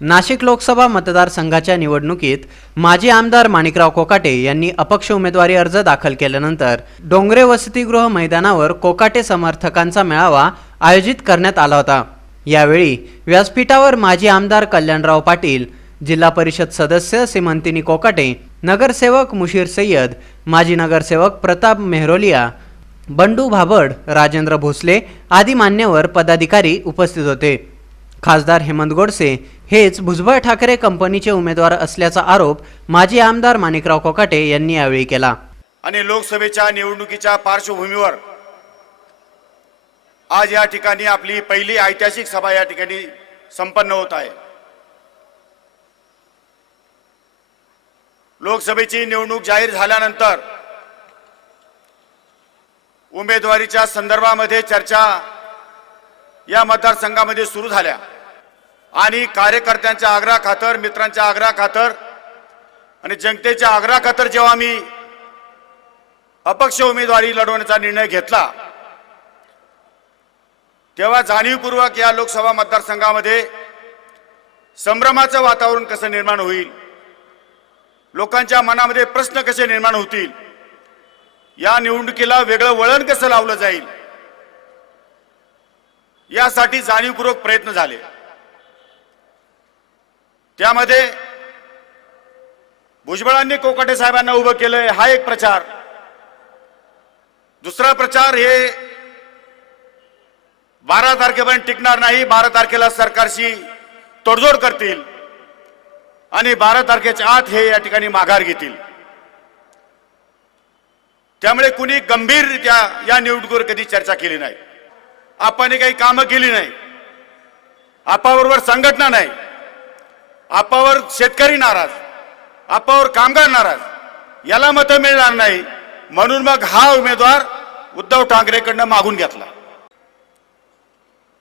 नाशिक लोकसभा मतदारसंघाच्या निवडणुकीत माजी आमदार माणिकराव कोकाटे यांनी अपक्ष उमेदवारी अर्ज दाखल केल्यानंतर डोंगरे वसतिगृह मैदानावर कोकाटे समर्थकांचा मेळावा आयोजित करण्यात आला होता. यावेळी व्यासपीठावर माजी आमदार कल्याणराव पाटील जिल्हा परिषद सदस्य सीमंतिनी कोकाटे नगरसेवक मुशीर सय्यद माजी नगरसेवक प्रताप मेहरोलिया बंडू भाबड राजेंद्र भोसले आदी मान्यवर पदाधिकारी उपस्थित होते. खासदार हेमंत गोडसे हेच भुजबळ ठाकरे कंपनीचे उमेदवार असल्याचा आरोप माजी आमदार माणिकराव कोकाटे यांनी यावेळी केला. आणि लोकसभेच्या निवडणुकीच्या पार्श्वभूमीवर आज या ठिकाणी आपली पहिली ऐतिहासिक सभा या ठिकाणी संपन्न होत आहे. लोकसभेची निवडणूक जाहीर झाल्यानंतर उमेदवारीच्या संदर्भामध्ये चर्चा या मतदारसंघामध्ये सुरू झाल्या. आणि कार्यकर्त्यांच्या आग्रह खातर मित्रांच्या आग्रह खातर आणि जनतेच्या आग्रह खातर जेव्हा मी अपक्ष उमेदवारी लढवण्याचा निर्णय घेतला तेव्हा जाणीवपूर्वक या लोकसभा मतदारसंघामध्ये संभ्रमाचं वातावरण कसं निर्माण होईल लोकांच्या मनामध्ये प्रश्न कसे निर्माण होतील या निवडणुकीला वेगळं वळण कसं लावलं जाईल यासाठी जाणीवपूर्वक प्रयत्न झाले. त्यामध्ये भुजबळांनी कोकाटे साहेबांना उभं केलंय हा एक प्रचार. दुसरा प्रचार हे बारा तारखेपर्यंत टिकणार नाही बारा तारखेला सरकारशी तोडजोड करतील आणि बारा तारखेच्या आत हे या ठिकाणी माघार घेतील. त्यामुळे कुणी गंभीररित्या या निवडणुकीवर कधी चर्चा केली नाही. आपण काही कामं केली नाही. आपाबरोबर संघटना नाही. आपावर शेतकरी नाराज आपावर कामगार नाराज. याला मतं मिळणार नाही. म्हणून मग हा उमेदवार उद्धव ठाकरेकडनं मागून घेतला.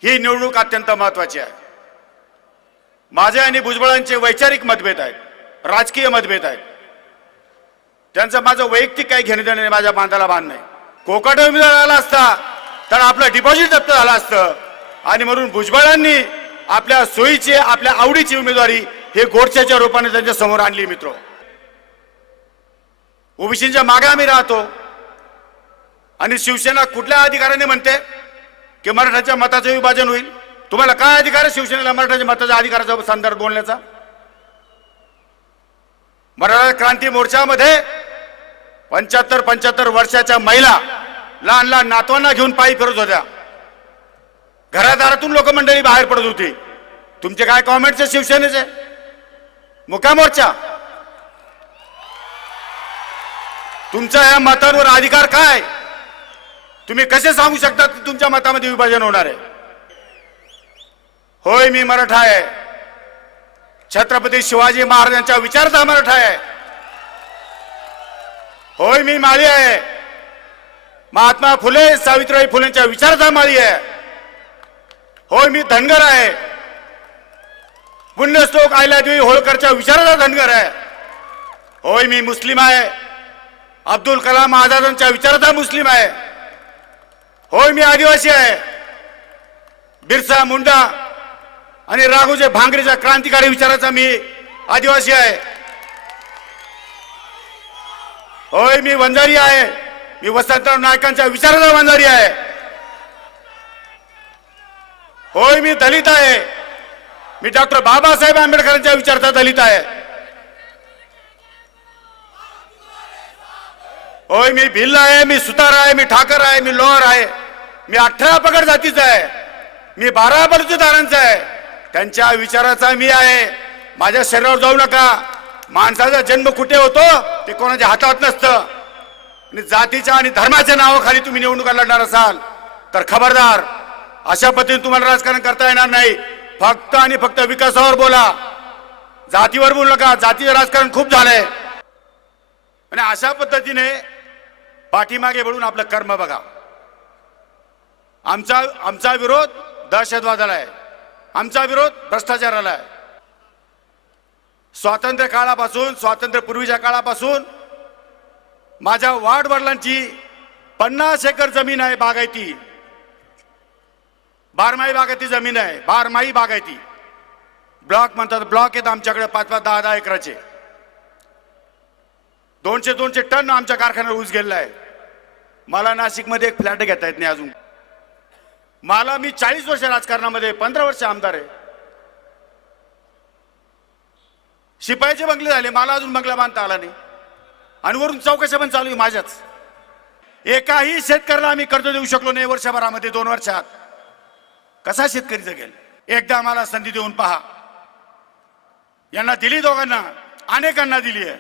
ही निवडणूक अत्यंत महत्वाची आहे. माझे आणि भुजबळांचे वैचारिक मतभेद आहेत राजकीय मतभेद आहेत. त्यांचं माझं वैयक्तिक काही घेणं देणं माझ्या बांधाला बांध नाही. कोकट उमेदवार आला असता तर आपलं डिपॉझिट जप्त झालं असतं. आणि म्हणून भुजबळांनी आपल्या सोयीची आपल्या आवडीची उमेदवारी हे गोडच्याच्या रूपाने त्यांच्यासमोर आणली मित्र. ओबीसीच्या मागे आम्ही राहतो. आणि शिवसेना कुठल्या अधिकाराने म्हणते की मराठाच्या मताचं विभाजन होईल? तुम्हाला काय अधिकार आहे शिवसेनेला मराठाच्या मताच्या अधिकाराचा संदर्भ बोलण्याचा? मराठा क्रांती मोर्चामध्ये पंच्याहत्तर पंच्याहत्तर वर्षाच्या महिला लहान लहान नातवांना घेऊन पायी फिरत होत्या. घरादारातून लोक मंडळी बाहेर पडत होती. तुमचे काय कॉमेंटचे शिवसेनेचे? मुका मोर्चा. तुमचा या मतांवर अधिकार काय? तुम्ही कसे सांगू शकता की तुमच्या मतामध्ये विभाजन होणार आहे? होय मी मराठा आहे. छत्रपती शिवाजी महाराजांच्या विचाराचा मराठा आहे. होय मी माळी आहे. महात्मा फुले सावित्रीबाई फुलेंच्या विचाराचा माळी आहे. होय मी धनगर आहे. पुण्यश्लोक आयल्यादेवी होळकरच्या विचाराचा धनगर आहे. होय मी मुस्लिम आहे. अब्दुल कलाम आझादांच्या विचाराचा मुस्लिम आहे. होय मी आदिवासी आहे. बिरसा मुंडा आणि राघोजे भांगरेच्या क्रांतिकारी विचाराचा मी आदिवासी आहे. होय मी वंजारी आहे. मी वसंतराव नायकांच्या विचाराचा वंजारी आहे. होय मी दलित आहे. मी डॉक्टर बाबासाहेब आंबेडकरांच्या विचाराचा दलित आहे. होय मी भिल्ल आहे मी सुतार आहे मी ठाकर आहे मी लोअर आहे. मी अठरा पगड जातीचा आहे. मी बारा बलुतेदारांचा आहे. त्यांच्या विचाराचा मी आहे. माझ्या शरीरावर जाऊ नका. माणसाचा जन्म कुठे होतो ते कोणाच्या हातात नसतं. आणि जातीच्या आणि धर्माच्या नावाखाली तुम्ही निवडणुका लढणार असाल. तर खबरदार अशा पद्धतीने तुम्हाला राजकारण करता येणार नाही. फक्त आणि फक्त विकासावर बोला. जातीवर बोलू नका. जातीचं राजकारण खूप झालंय. आणि अशा पद्धतीने पाठीमागे वळून आपलं कर्म बघा. आमचा आमचा विरोध दहशतवादाला आहे. आमचा विरोध भ्रष्टाचाराला आहे. स्वातंत्र्य काळापासून स्वातंत्र्यपूर्वीच्या काळापासून माझ्या वाडवडिलांची पन्नास एकर जमीन आहे बागायती. बारमाही बागायती जमीन आहे बारमाही बागायती. ब्लॉक म्हणतात ब्लॉक आहेत आमच्याकडे पाच पाच दहा दहा एकराचे. दोनशे दोनशे टन आमच्या कारखान्यावर ऊस गेलेला आहे. मला नाशिकमध्ये एक फ्लॅट घेता येत नाही अजून. मला मी चाळीस वर्ष राजकारणामध्ये पंधरा वर्ष आमदार आहे. शिपायाचे बंगले झाले मला अजून बंगला बांधता आला नाही. आणि वरून चौकशा पण चालू आहे माझ्याच. एकाही शेतकऱ्याला आम्ही कर्ज देऊ शकलो नाही वर्षभरामध्ये दोन वर्षात. कसा शेतकरी जगेल? एकदा मला संधी देऊन पहा. यांना दिली दोघांना अनेकांना दिली आहे.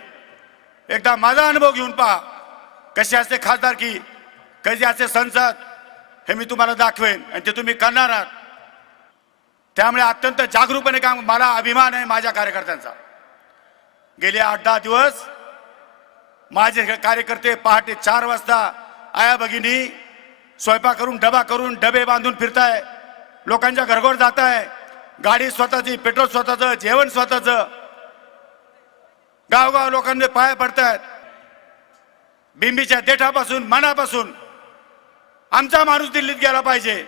एकदा माझा अनुभव घेऊन पहा. कसे असते खासदार की कसे असते संसद हे मी तुम्हाला दाखवेन आणि ते तुम्ही करणार आहात. त्यामुळे अत्यंत जागरूकपणे काम मला अभिमान आहे माझ्या कार्यकर्त्यांचा. गेले आठ दहा दिवस माझे कार्यकर्ते पहाटे चार वाजता आया भगिनी स्वयंपाक करून डबा करून डबे बांधून फिरताय. लोकांच्या घरघर जात आहे. गाडी स्वतःची पेट्रोल स्वतःचं जेवण स्वतःचं. गावगाव लोकांचे पाया पडतायत. बिंबीच्या देठापासून मनापासून आमचा माणूस दिल्लीत गेला पाहिजे.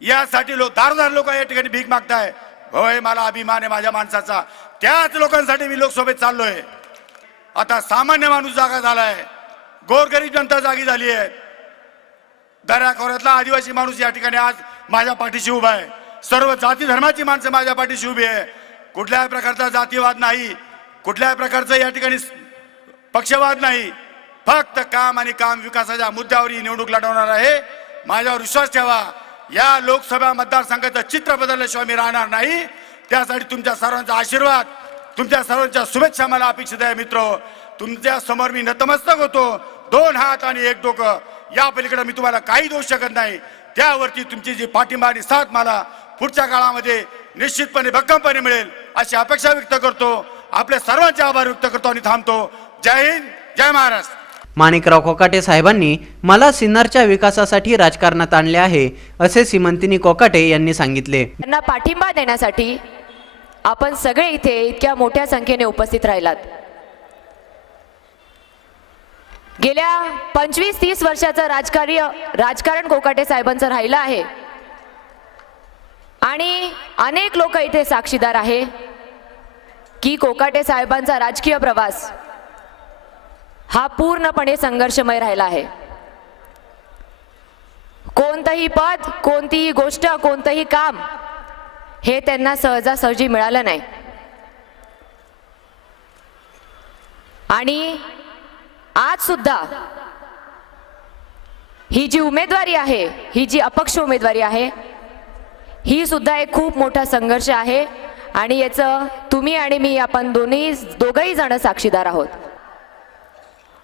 यासाठी लोक दारोदार लोक या ठिकाणी भीक मागताय. होय मला अभिमान आहे माझ्या माणसाचा. त्याच लोकांसाठी मी लोकसभेत चाललोय. आता सामान्य माणूस जागा झालाय. गोरगरीब जनता जागी झाली आहे दऱ्याखोऱ्यातला आदिवासी माणूस या ठिकाणी आज माझ्या पाठीशी उभा आहे. सर्व जाती धर्माची माणसं माझ्या पाठीशी उभी आहे. कुठल्याही प्रकारचा जातीवाद नाही. कुठल्याही प्रकारचा या ठिकाणी पक्षवाद नाही. फक्त काम आणि काम विकासाच्या मुद्द्यावर ही निवडणूक लढवणार आहे. माझ्यावर विश्वास ठेवा. या लोकसभा मतदारसंघाचं चित्र बदलल्याशिवाय मी राहणार नाही. त्यासाठी तुमच्या सर्वांचा आशीर्वाद तुमच्या सर्वांच्या शुभेच्छा मला अपेक्षित आहे मित्र. तुमच्यासमोर मी नतमस्तक होतो. दोन हात आणि एक डोकं. या पलीकडे मी तुम्हाला काही देऊ शकत नाही. त्यावरती तुमची जी पाठिंबा आणि साथ मला पुढच्या काळामध्ये निश्चितपणे भक्कमपणे मिळेल अशी अपेक्षा व्यक्त करतो. आपल्या सर्वांचे आभार व्यक्त करतो आणि थांबतो. जय हिंद जय महाराष्ट्र. माणिकराव कोकाटे साहेबांनी मला सिन्नरच्या विकासासाठी राजकारणात आणले आहे असे सीमंतिनी कोकाटे यांनी सांगितले. त्यांना पाठिंबा देण्यासाठी आपण सगळे इथे इतक्या मोठ्या संख्येने उपस्थित राहिलात. गेल्या पंचवीस तीस वर्षाचं राजकार्य राजकारण कोकाटे साहेबांचं राहिलं आहे. आणि अनेक लोक इथे साक्षीदार आहे की कोकाटे साहेबांचा राजकीय प्रवास हा पूर्णपणे संघर्षमय राहिला आहे. कोणतंही पद कोणतीही गोष्ट कोणतंही काम हे त्यांना सहजासहजी मिळालं नाही. आणि आज सुद्धा ही जी उमेदवारी आहे ही जी अपक्ष उमेदवारी आहे ही सुद्धा एक खूप मोठा संघर्ष आहे आणि याचं तुम्ही आणि मी आपण दोन्ही दोघंही जण साक्षीदार आहोत.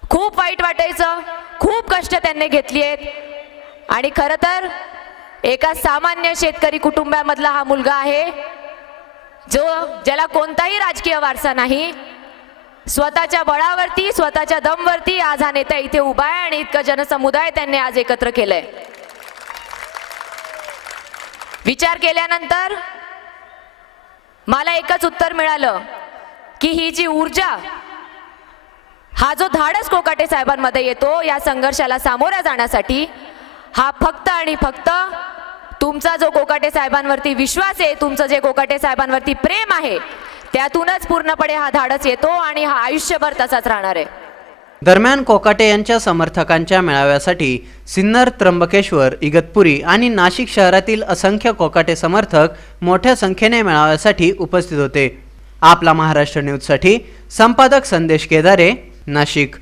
खूप वाईट वाटायचं खूप कष्ट त्यांनी घेतली आहेत आणि खरं तर एका सामान्य शेतकरी कुटुंबामधला हा मुलगा आहे जो ज्याला कोणताही राजकीय वारसा नाही स्वतःच्या बळावरती स्वतःच्या दमवरती आज हा नेता इथे उभा आहे आणि इतकं जनसमुदाय त्यांनी आज एकत्र केलंय. विचार केल्यानंतर मला एकच उत्तर मिळालं की ही जी ऊर्जा हा जो धाडस कोकाटे साहेबांमध्ये येतो या संघर्षाला सामोरा जाण्यासाठी हा फक्त आणि फक्त तुमचा जो कोकाटे साहेबांवरती विश्वास आहे तुमचं जे कोकाटे साहेबांवरती प्रेम आहे त्यातूनच पूर्णपणे हा धाडस येतो आणि हा आयुष्यभर तसाच राहणार आहे. दरम्यान कोकाटे यांच्या समर्थकांच्या मेळाव्यासाठी सिन्नर त्र्यंबकेश्वर इगतपुरी आणि नाशिक शहरातील असंख्य कोकाटे समर्थक मोठ्या संख्येने मेळाव्यासाठी उपस्थित होते. आपला महाराष्ट्र न्यूजसाठी संपादक संदेश केदारे नाशिक.